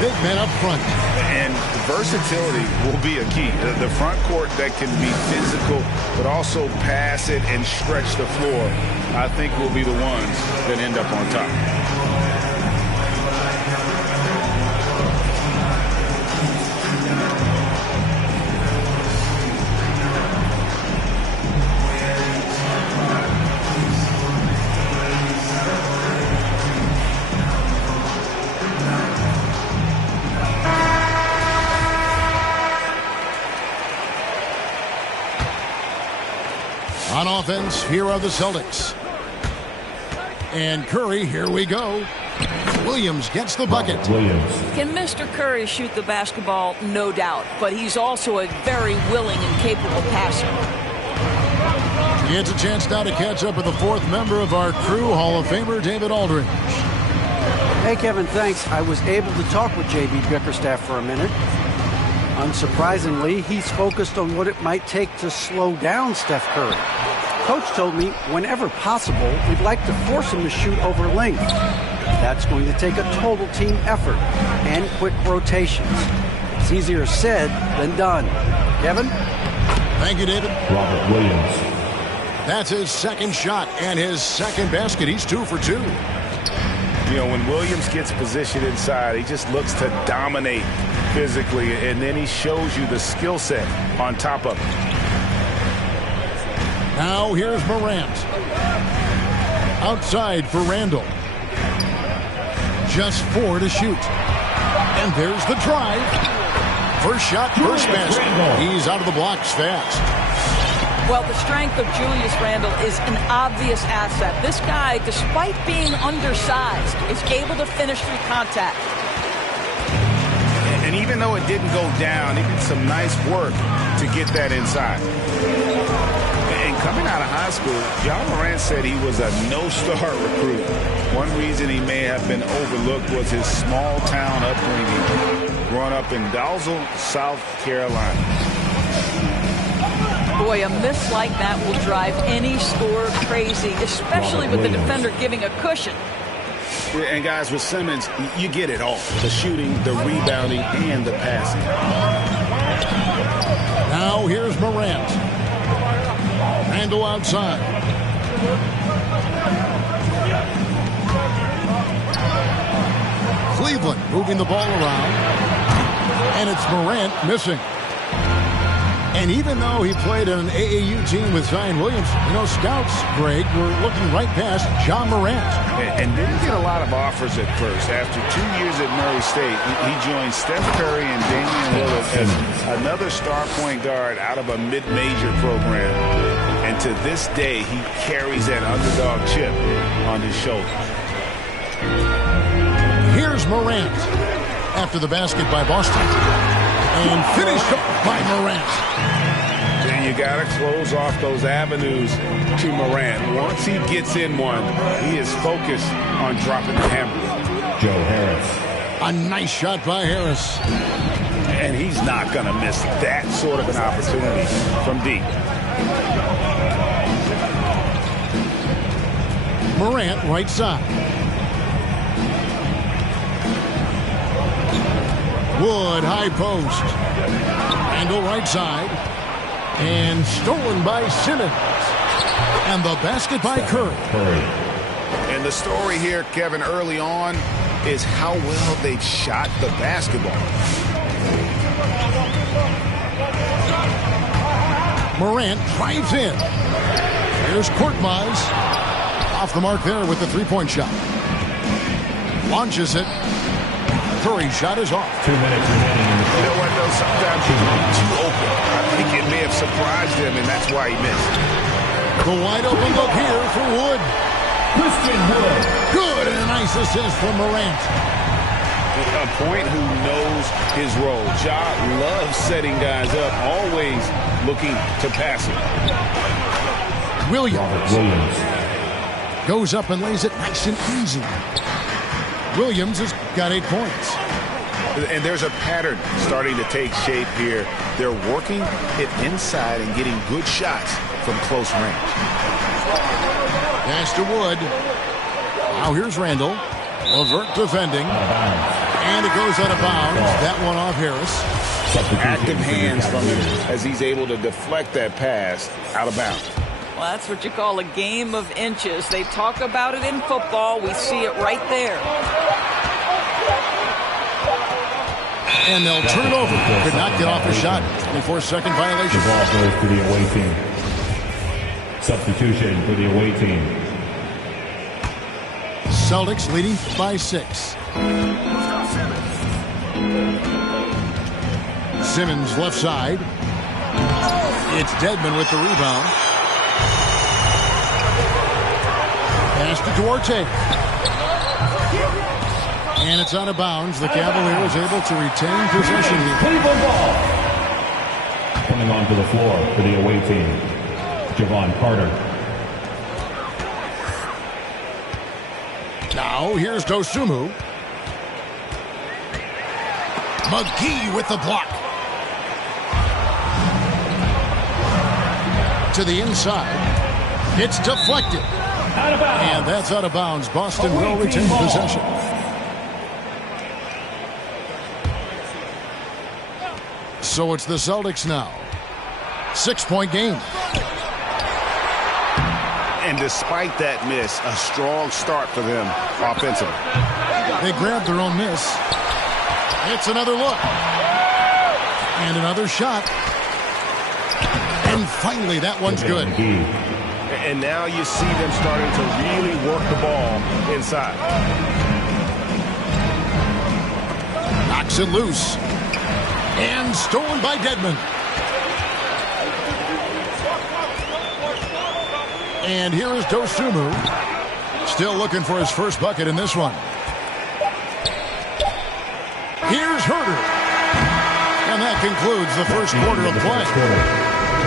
big men up front. And versatility will be a key. The front court that can be physical but also pass it and stretch the floor, I think will be the ones that end up on top. On offense, here are the Celtics. And Curry, here we go. Williams gets the bucket. Can Mr. Curry shoot the basketball? No doubt. But he's also a very willing and capable passer. He gets a chance now to catch up with the fourth member of our crew, Hall of Famer David Aldridge. Hey, Kevin, thanks. I was able to talk with J.B. Bickerstaff for a minute. Unsurprisingly, he's focused on what it might take to slow down Steph Curry. Coach told me whenever possible, we'd like to force him to shoot over length. That's going to take a total team effort and quick rotations. It's easier said than done. Kevin? Thank you, David. Robert Williams. That's his second shot and his second basket. He's 2 for 2. You know, when Williams gets positioned inside, he just looks to dominate physically, and then he shows you the skill set on top of it. Now here's Morant. Outside for Randall. Just 4 to shoot. And there's the drive. First shot, first basket. He's out of the blocks fast. Well, the strength of Julius Randle is an obvious asset. This guy, despite being undersized, is able to finish through contact. And even though it didn't go down, he did some nice work to get that inside. And coming out of high school, John Morant said he was a no-star recruit. One reason he may have been overlooked was his small-town upbringing, growing up in Dalzell, South Carolina. Boy, a miss like that will drive any scorer crazy, especially with the defender giving a cushion. And guys, with Simmons, you get it all. The shooting, the rebounding, and the passing. Now here's Morant. Randall outside. Cleveland moving the ball around. And it's Morant missing. And even though he played on an AAU team with Zion Williams, you know, scouts, Greg, were looking right past John Morant. And didn't get a lot of offers at first. After 2 years at Murray State, he joined Steph Curry and Damian Lillard as another star point guard out of a mid-major program. And to this day, he carries that underdog chip on his shoulder. Here's Morant after the basket by Boston. And finished off by Morant. And you got to close off those avenues to Morant. Once he gets in one, he is focused on dropping the hammer. Joe Harris. A nice shot by Harris. And he's not going to miss that sort of an opportunity from deep. Morant right side. Wood, high post. Randall right side. And stolen by Simmons. And the basket by Curry. And the story here, Kevin, early on is how well they've shot the basketball. Morant drives in. Here's Korkmaz. Off the mark there with the three-point shot. Launches it. Curry's shot is off. 2 minutes remaining in the You know what, though? Sometimes he's too open. I think it may have surprised him, and that's why he missed. The wide open look here for Wood. Christian Wood. Good, and a nice assist from Morant. A point who knows his role. Ja loves setting guys up, always looking to pass it. Williams goes up and lays it nice and easy. Williams has got 8 points. And there's a pattern starting to take shape here. They're working it inside and getting good shots from close range. Pass to Wood. Now here's Randall. LeVert defending. And it goes out of bounds. That one off Harris. Active hands from him as he's able to deflect that pass out of bounds. Well, that's what you call a game of inches. They talk about it in football. We see it right there. And they'll turn it over. Could not get off a shot. 24-second violation. The ball goes to the away team. Substitution for the away team. Celtics leading by 6. Simmons left side. It's Dedmon with the rebound. Pass to Duarte. And it's out of bounds. The Cavaliers able to retain possession here. Cleveland ball. Coming onto the floor for the away team. Javon Carter. Now here's Dosunmu. McGee with the block. To the inside. It's deflected. Out of bounds. And that's out of bounds. Boston will retain possession. So it's the Celtics now. 6-point game. And despite that miss, a strong start for them offensively. They grabbed their own miss. It's another look. And another shot. And finally, that one's good. And now you see them starting to really work the ball inside. Knocks it loose. And stolen by Dedmon. And here is Dosunmu. Still looking for his first bucket in this one. Here's Herter. And that concludes the first quarter of play.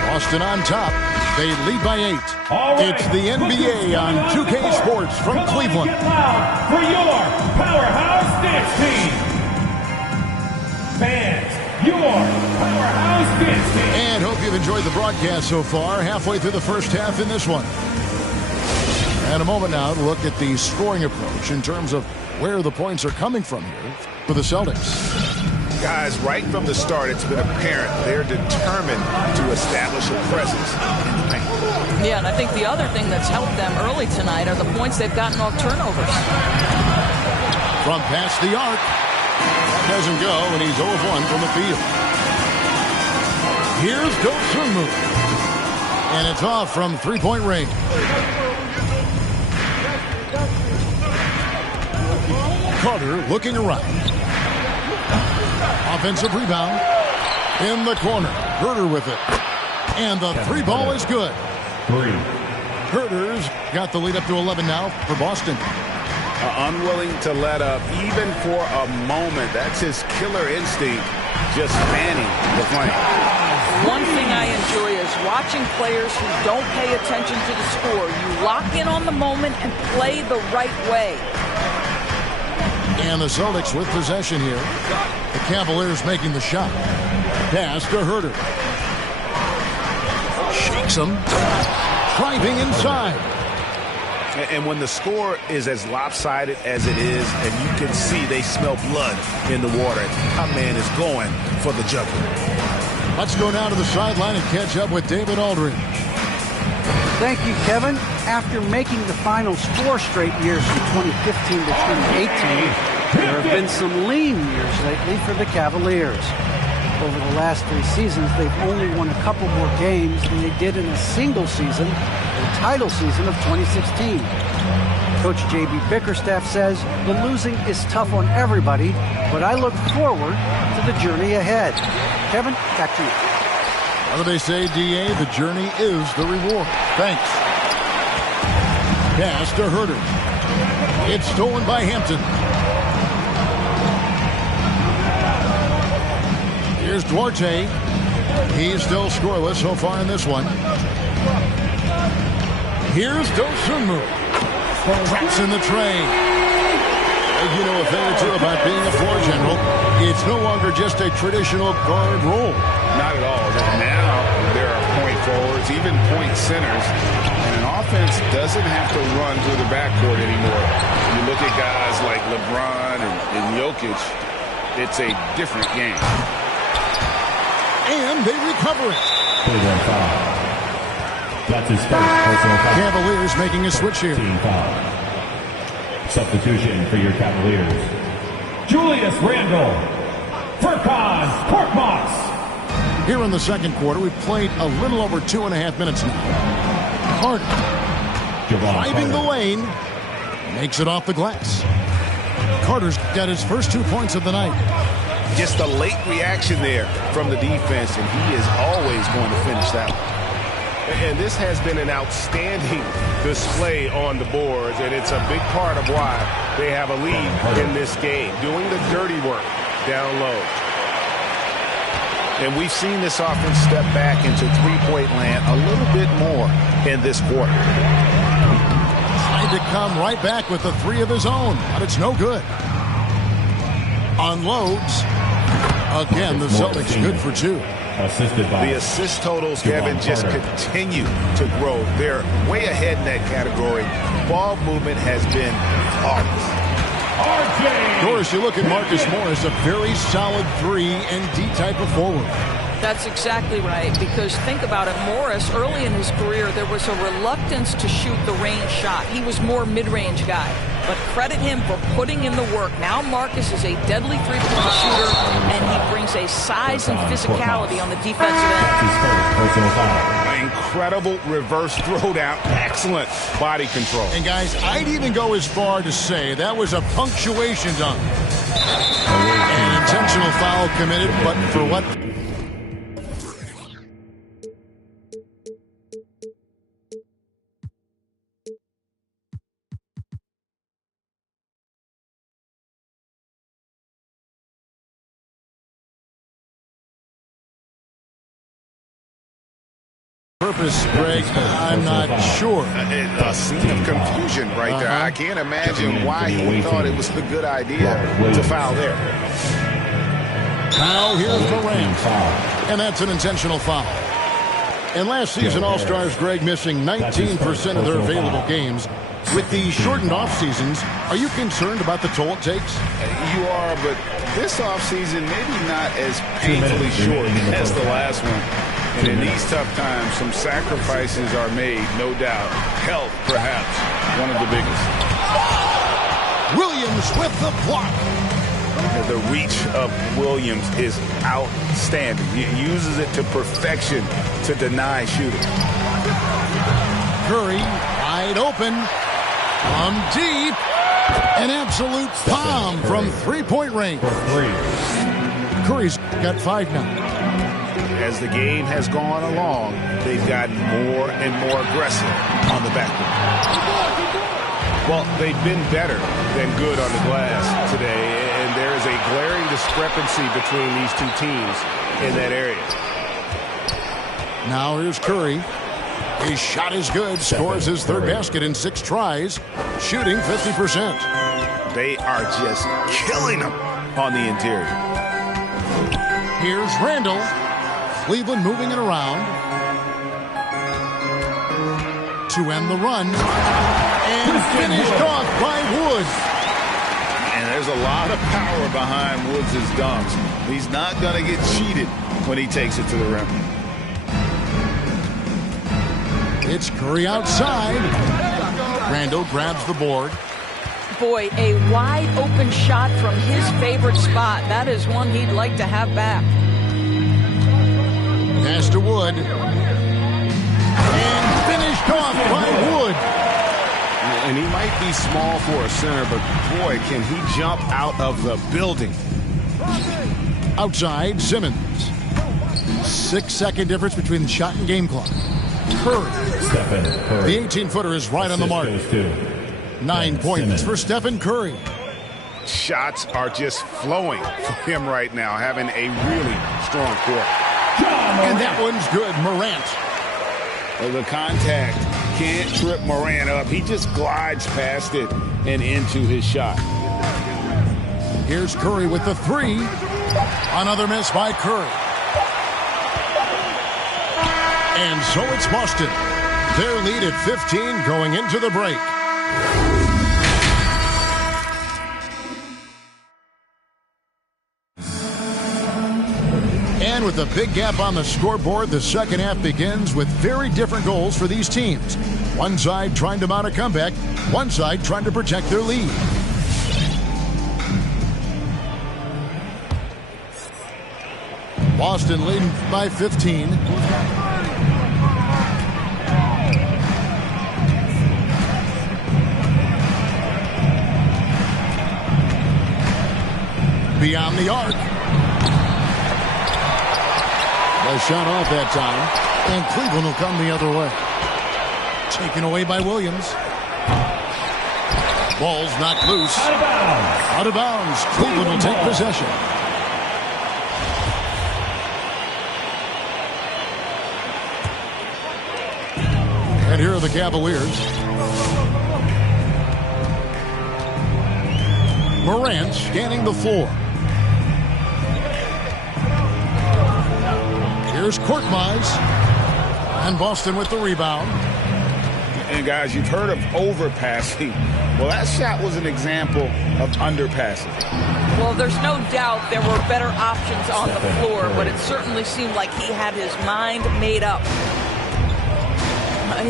Boston on top. They lead by 8. Right. It's the NBA on 2K Sports from Cleveland. Get loud for your powerhouse dance team. Fans, your powerhouse dance team. And hope you've enjoyed the broadcast so far. Halfway through the first half in this one. And a moment now to look at the scoring approach in terms of where the points are coming from here for the Celtics. Guys, right from the start, it's been apparent they're determined to establish a presence in the paint. Yeah, and I think the other thing that's helped them early tonight are the points they've gotten off turnovers. From past the arc. That doesn't go, and he's 0 of 1 from the field. Here's Dosunmu. And it's off from three-point range. Carter looking around. Offensive rebound. In the corner. Herter with it. And the three ball is good. 3. Herter's got the lead up to 11 now for Boston. Unwilling to let up even for a moment. That's his killer instinct, just fanning the flame. One thing I enjoy is watching players who don't pay attention to the score. You lock in on the moment and play the right way. And the Celtics with possession here. The Cavaliers making the shot. Pass to Herter. Shakes him. Driving inside. And when the score is as lopsided as it is, and you can see they smell blood in the water, our man is going for the jugular. Let's go down to the sideline and catch up with David Aldridge. Thank you, Kevin. After making the finals 4 straight years from 2015 to 2018, there have been some lean years lately for the Cavaliers. Over the last 3 seasons, they've only won a couple more games than they did in a single season, the title season of 2016. Coach J.B. Bickerstaff says the losing is tough on everybody, but I look forward to the journey ahead. Kevin, back to you. What do they say, D.A.? The journey is the reward. Thanks. Pass to Herter. It's stolen by Hampton. Here's Duarte. He's still scoreless so far in this one. Here's Dosunmu. Traps in the train. You know a thing or two about being a floor general. It's no longer just a traditional guard role. Not at all. Now there are point forwards, even point centers, and an offense doesn't have to run through the backcourt anymore. You look at guys like LeBron and Jokic, it's a different game. And they recover it. Cleveland foul. That's his first personal foul. Cavaliers making a switch here. Team foul. Substitution for your Cavaliers. Julius Randle. Furkan Korkmaz. Here in the second quarter, we've played a little over 2.5 minutes now. Carter driving the lane, makes it off the glass. Carter's got his first 2 points of the night. Just a late reaction there from the defense, and he is always going to finish that one. And this has been an outstanding display on the boards, and it's a big part of why they have a lead in this game, doing the dirty work down low. And we've seen this offense step back into three-point land a little bit more in this quarter. Tried to come right back with the three of his own, but it's no good. Unloads. Again, the Celtics good for two. Assisted by the assist totals, Kevin, just continue to grow. They're way ahead in that category. Ball movement has been flawless. Doris, you look at Marcus Morris, a very solid 3 and D type of forward. That's exactly right, because think about it, Morris, early in his career, there was a reluctance to shoot the range shot. He was more mid-range guy, but credit him for putting in the work. Now Marcus is a deadly three-point shooter, and he brings a size and physicality on the defensive end. Incredible reverse throwdown, excellent body control. And guys, I'd even go as far to say that was a punctuation dunk. An intentional foul committed, but for what? Purpose, Greg, I'm not sure. A scene of confusion right there. I can't imagine why he thought it was a good idea to foul there. Now here's Morant, and that's an intentional foul. And last season, All-Stars, Greg, missing 19% of their available games. With the shortened off-seasons, are you concerned about the toll it takes? You are, but this off-season maybe not as painfully short as the last one. And in these tough times, some sacrifices are made, no doubt. Health, perhaps, one of the biggest. Williams with the block. The reach of Williams is outstanding. He uses it to perfection to deny shooting. Curry, wide open, from deep. An absolute bomb from three-point range. Curry's got 5 now. As the game has gone along, they've gotten more and more aggressive on the backcourt. Well, they've been better than good on the glass today, and there is a glaring discrepancy between these two teams in that area. Now here's Curry. His shot is good, scores his third basket in 6 tries, shooting 50%. They are just killing them on the interior. Here's Randle. Cleveland moving it around to end the run, and finished off by Woods. And there's a lot of power behind Woods' dunks. He's not going to get cheated when he takes it to the rim. It's Curry outside. Randle grabs the board. Boy, a wide open shot from his favorite spot. That is one he'd like to have back. Pass to Wood. And finished off by Wood. And he might be small for a center, but boy, can he jump out of the building. Outside, Simmons. 6-second difference between the shot and game clock. Curry. The 18-footer is right on the mark. 9 points for Stephen Curry. Shots are just flowing for him right now, having a really strong quarter. And that one's good. Morant. The contact can't trip Morant up. He just glides past it and into his shot. Here's Curry with the 3. Another miss by Curry. And so it's Boston. Their lead at 15 going into the break. And with a big gap on the scoreboard, the second half begins with very different goals for these teams. One side trying to mount a comeback, one side trying to protect their lead. Boston leading by 15. Beyond the arc. A shot off that time, and Cleveland will come the other way. Taken away by Williams. Ball's knocked loose. Out of bounds. Out of bounds. Cleveland will take possession. And here are the Cavaliers. Morant scanning the floor. Here's Korkmaz. And Boston with the rebound. And guys, you've heard of overpassing. Well, that shot was an example of underpassing. Well, there's no doubt there were better options on the floor, but it certainly seemed like he had his mind made up.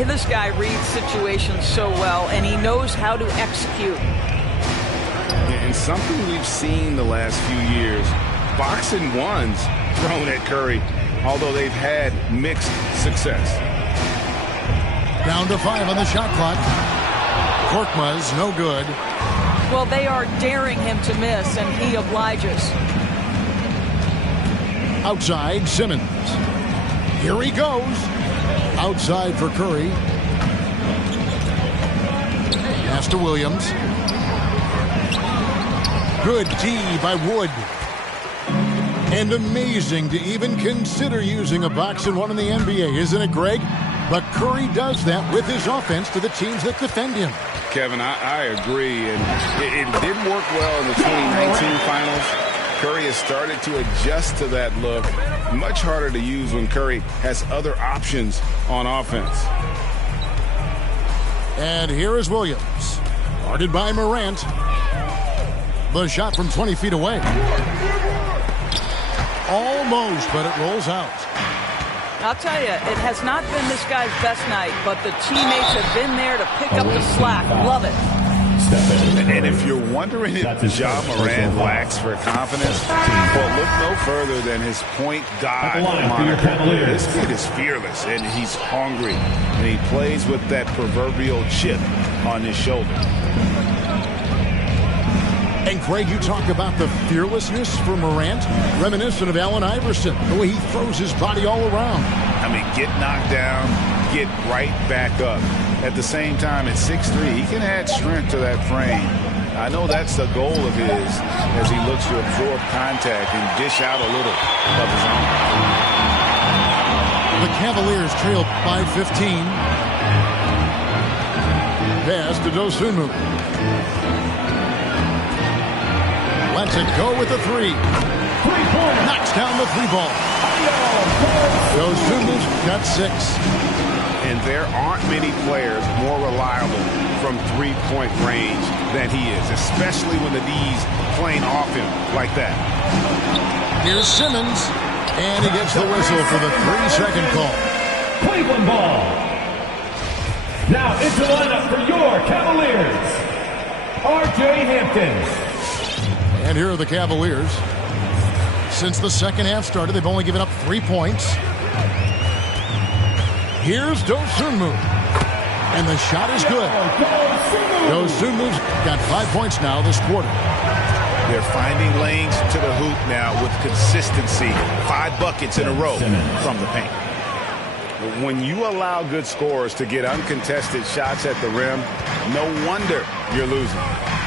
This guy reads situations so well, and he knows how to execute. And something we've seen the last few years, boxing ones thrown at Curry, although they've had mixed success. Down to 5 on the shot clock. Korkmaz, no good. Well, they are daring him to miss, and he obliges. Outside, Simmons. Here he goes. Outside for Curry. Pass to Williams. Good D by Wood. And amazing to even consider using a box and one in the NBA, isn't it, Greg? But Curry does that with his offense to the teams that defend him. Kevin, I agree. And it didn't work well in the 2019 finals. Curry has started to adjust to that look. Much harder to use when Curry has other options on offense. And here is Williams. Guarded by Morant. The shot from 20 feet away. Almost, but it rolls out. I'll tell you, it has not been this guy's best night, but the teammates have been there to pick up the slack. Love it. And if you're wondering if Ja Morant lacks for confidence, well, look no further than his point god moniker. This kid is fearless, and he's hungry, and he plays with that proverbial chip on his shoulder. And Craig, you talk about the fearlessness for Morant, reminiscent of Allen Iverson, the way he throws his body all around. I mean, get knocked down, get right back up. At the same time, at 6'3", he can add strength to that frame. I know that's the goal of his as he looks to absorb contact and dish out a little of his own. The Cavaliers trail by 15. Pass to Dosunmu. Lets it go with the 3. Knocks down the 3 ball. Dosunmu's got 6. And there aren't many players more reliable from three-point range than he is, especially when the D's playing off him like that. Here's Simmons, and he gets the whistle for the 3-second call. Cleveland ball. Now into the lineup for your Cavaliers, R.J. Hampton. And here are the Cavaliers. Since the second half started, they've only given up 3 points. Here's Dosunmu. And the shot is good. Dosunmu's got 5 points now this quarter. They're finding lanes to the hoop now with consistency. 5 buckets in a row from the paint. When you allow good scorers to get uncontested shots at the rim, no wonder you're losing.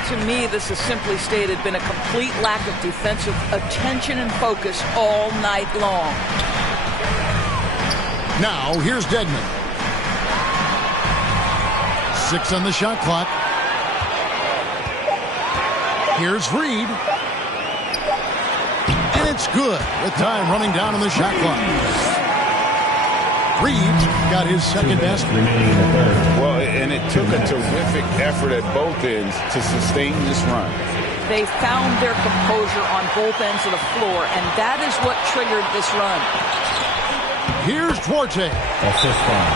To me, this has simply stated been a complete lack of defensive attention and focus all night long. Now, here's Dedmon. 6 on the shot clock. Here's Reed. And it's good with time running down on the shot clock. Reed got his second basket. Remaining in the third. Well, and it took a terrific effort at both ends to sustain this run. they found their composure on both ends of the floor, and that is what triggered this run. Here's Duarte.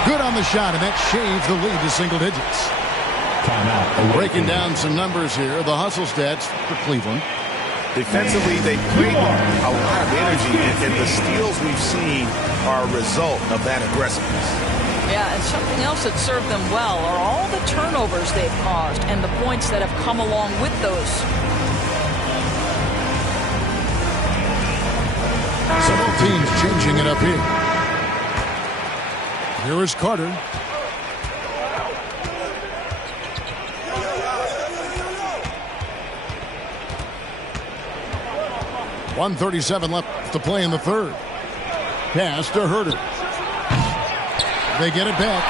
Good on the shot, and that shaves the lead to single digits. Timeout. Breaking down some numbers here, the hustle stats for Cleveland. Defensively, they played with a lot of energy, and the steals we've seen are a result of that aggressiveness. Yeah, and something else that served them well are all the turnovers they've caused and the points that have come along with those. Several teams changing it up here. Here is Carter. .137 left to play in the third. Pass to Herter. They get it back.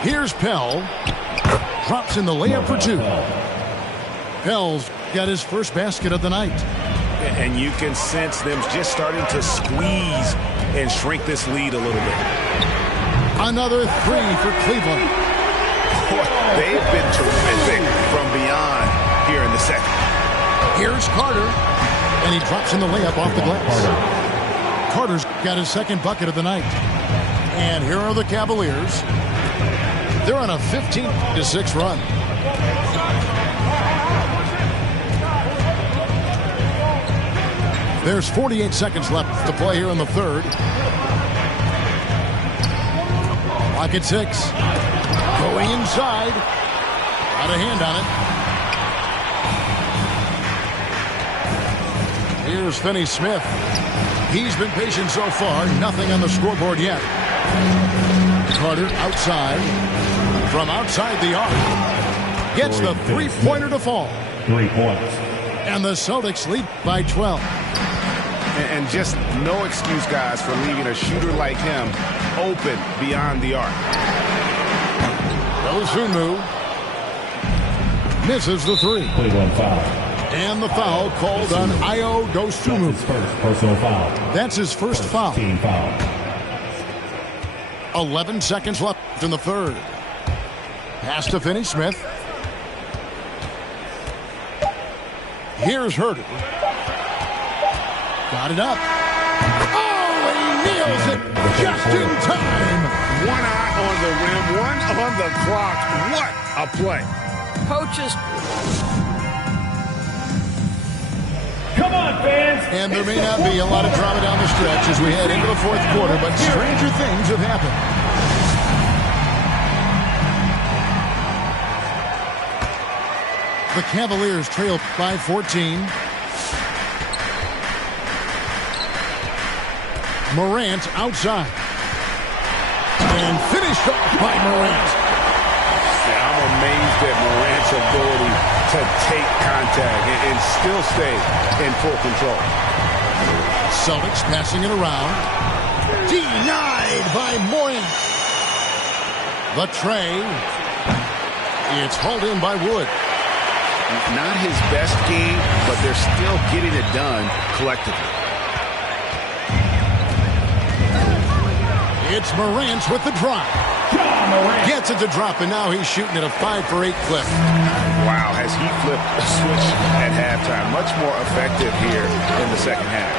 Here's Pell. Drops in the layup for two. Pell's got his first basket of the night. And you can sense them just starting to squeeze and shrink this lead a little bit. Another three for Cleveland. Boy, they've been terrific from beyond here in the second. Here's Carter. And he drops in the layup off the glass. Carter's got his second bucket of the night. And here are the Cavaliers. They're on a 15-6 run. There's 48 seconds left to play here in the third. Clock at 6. Going inside. Got a hand on it. Here's Finney Smith. He's been patient so far. Nothing on the scoreboard yet. Carter outside. From outside the arc. Gets the three-pointer to fall. 3 points. And the Celtics lead by 12. And just no excuse, guys, for leaving a shooter like him open beyond the arc. Dosunmu misses the three. Cleveland foul. And the foul called on Ayo Dosunmu. That's his first personal foul. That's his first foul. Team foul. 11 seconds left in the third. Pass to Finney Smith. Here's Herter. Got it up. Oh, he nails it just in time. One eye on the rim, one on the clock. What a play. Coaches. Come on, fans. And there may not be a lot of drama down the stretch as we head into the fourth quarter, but stranger things have happened. The Cavaliers trail by 14. Morant outside. And finished off by Morant. I'm amazed at Morant's ability to take contact and still stay in full control. Celtics passing it around. Denied by Morant. The tray. It's hauled in by Wood. Not his best game, but they're still getting it done collectively. It's Morant with the drop. Gets it to drop, and now he's shooting at a 5-for-8 clip. Wow, has he flipped a switch at halftime. Much more effective here in the second half.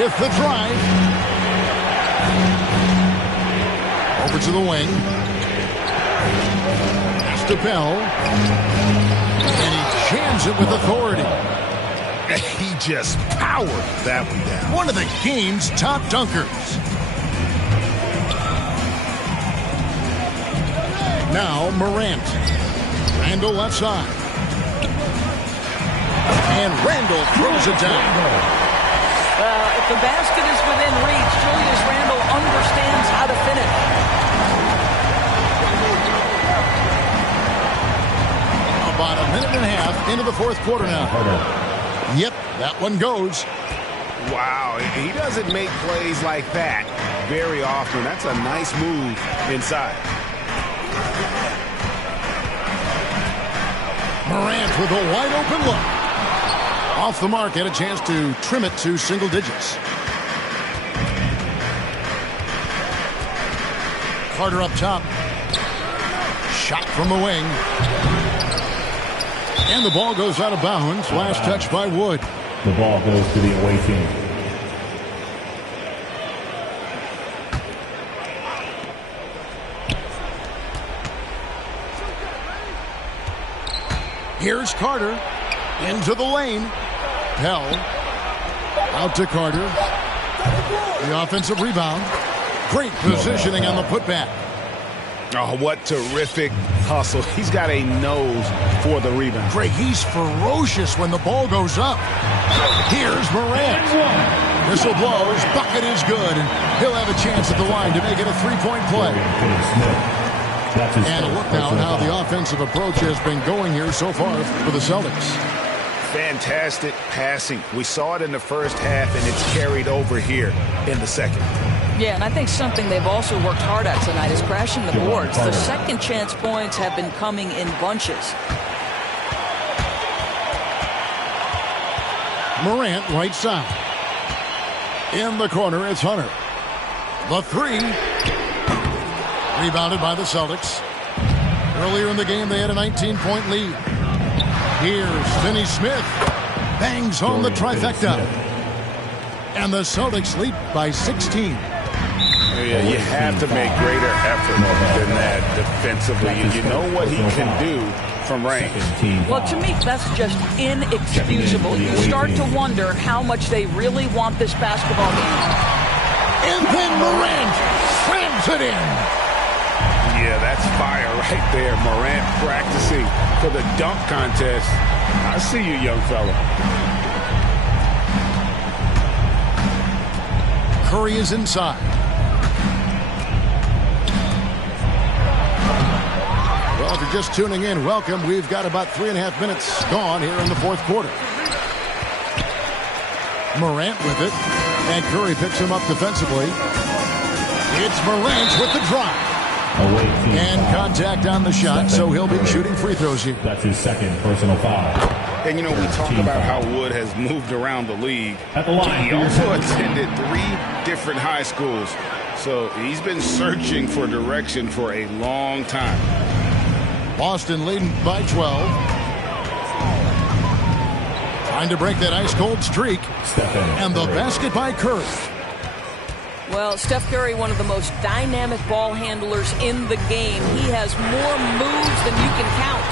With the drive. Over to the wing. Pass to Pell. And he jams it with authority. He just powered that one down. One of the game's top dunkers. Now Morant. Randall left side. And Randall throws it down. If the basket is within reach, Julius Randle understands how to finish. About a minute and a half into the fourth quarter now. Yep, that one goes. Wow, he doesn't make plays like that very often. That's a nice move inside. Morant with a wide open look. Off the mark, had a chance to trim it to single digits. Carter up top. Shot from the wing. And the ball goes out of bounds. Last touch by Wood. The ball goes to the away team. Here's Carter. Into the lane. Pell. Out to Carter. The offensive rebound. Great positioning on the putback. Oh, what terrific hustle. He's got a nose for the rebound. Greg, he's ferocious when the ball goes up. Here's Morant. Whistle blows. Bucket is good. And he'll have a chance at the line to make it a three-point play. And a look now at how the offensive approach has been going here so far for the Celtics. Fantastic passing. We saw it in the first half, and it's carried over here in the second. Yeah, and I think something they've also worked hard at tonight is crashing the boards. The second chance points have been coming in bunches. Morant, right side. In the corner, it's Hunter. The three. Rebounded by the Celtics. Earlier in the game, they had a 19-point lead. Here's Finney Smith. Bangs home the trifecta. And the Celtics lead by 16. Yeah, you have to make greater effort than that defensively. You know what he can do from range. Well, to me, that's just inexcusable. You start to wonder how much they really want this basketball game. And then Morant slams it in. Yeah, that's fire right there. Morant practicing for the dunk contest. I see you, young fella. Curry is inside. Well, if you're just tuning in, welcome. We've got about 3.5 minutes gone here in the fourth quarter. Morant with it. And Curry picks him up defensively. It's Morant with the drive. And contact on the shot, so he'll be shooting free throws here. That's his second personal foul. And, you know, we talk about how Wood has moved around the league. At the line. He also attended 3 different high schools. So he's been searching for direction for a long time. Boston leading by 12. Trying to break that ice-cold streak. And the basket by Curry. Well, Steph Curry, one of the most dynamic ball handlers in the game. He has more moves than you can count.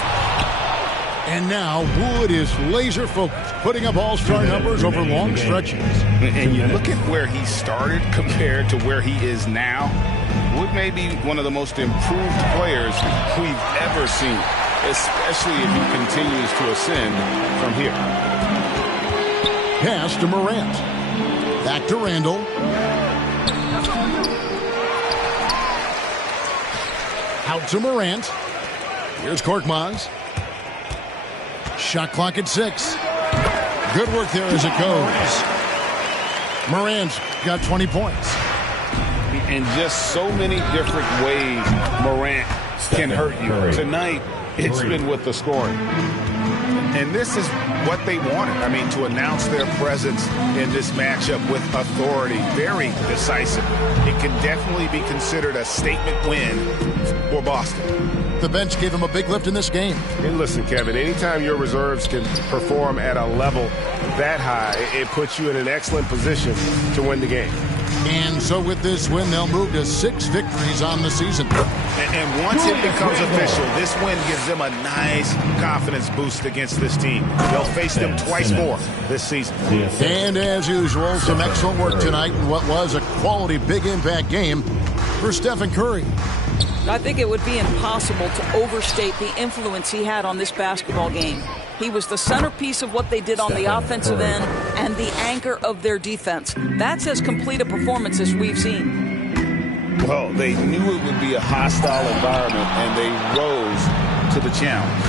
And now Wood is laser focused, putting up all-star numbers over long stretches. And you look at where he started compared to where he is now. Wood may be one of the most improved players we've ever seen, especially if he continues to ascend from here. Pass to Morant. Back to Randall. Out to Morant. Here's Korkmaz. Shot clock at 6. Good work there as it goes. Morant's got 20 points. In just so many different ways, Morant can hurt you. Tonight, it's been with the scoring. And this is what they wanted. I mean, to announce their presence in this matchup with authority. Very decisive. It can definitely be considered a statement win for Boston. The bench gave him a big lift in this game. And listen, Kevin, anytime your reserves can perform at a level that high, it puts you in an excellent position to win the game. And so with this win, they'll move to 6 victories on the season. And once it becomes official, this win gives them a nice confidence boost against this team. They'll face them twice more this season. And as usual, some excellent work tonight in what was a quality big impact game for Stephen Curry. I think it would be impossible to overstate the influence he had on this basketball game. He was the centerpiece of what they did on the offensive end and the anchor of their defense. That's as complete a performance as we've seen. Well, they knew it would be a hostile environment, and they rose to the challenge.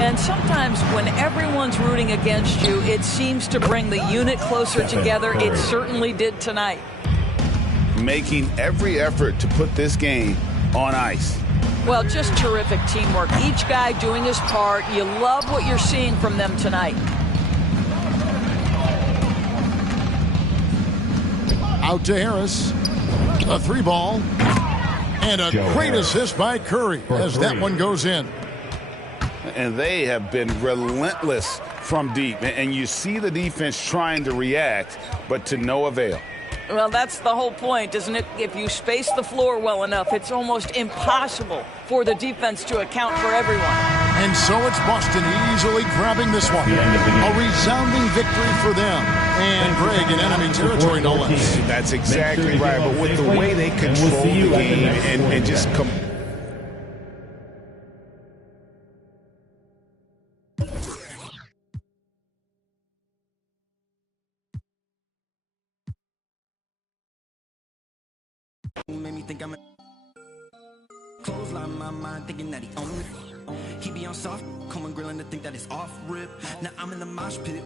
And sometimes when everyone's rooting against you, it seems to bring the unit closer together. It certainly did tonight. Making every effort to put this game on ice. Well, just terrific teamwork. Each guy doing his part. You love what you're seeing from them tonight. Out to Harris. A 3 ball. And a great assist by Curry as that one goes in. And they have been relentless from deep. And you see the defense trying to react, but to no avail. Well, that's the whole point, isn't it? If you space the floor well enough, it's almost impossible for the defense to account for everyone. And so it's Boston easily grabbing this one. A resounding victory for them. And Greg in enemy territory, no less. That's exactly right. But with the way they control the game and just come. Made me think I'm a clothesline my mind, thinking that he owned it. He be on soft, come and grilling to think that it's off rip. Now I'm in the mosh pit.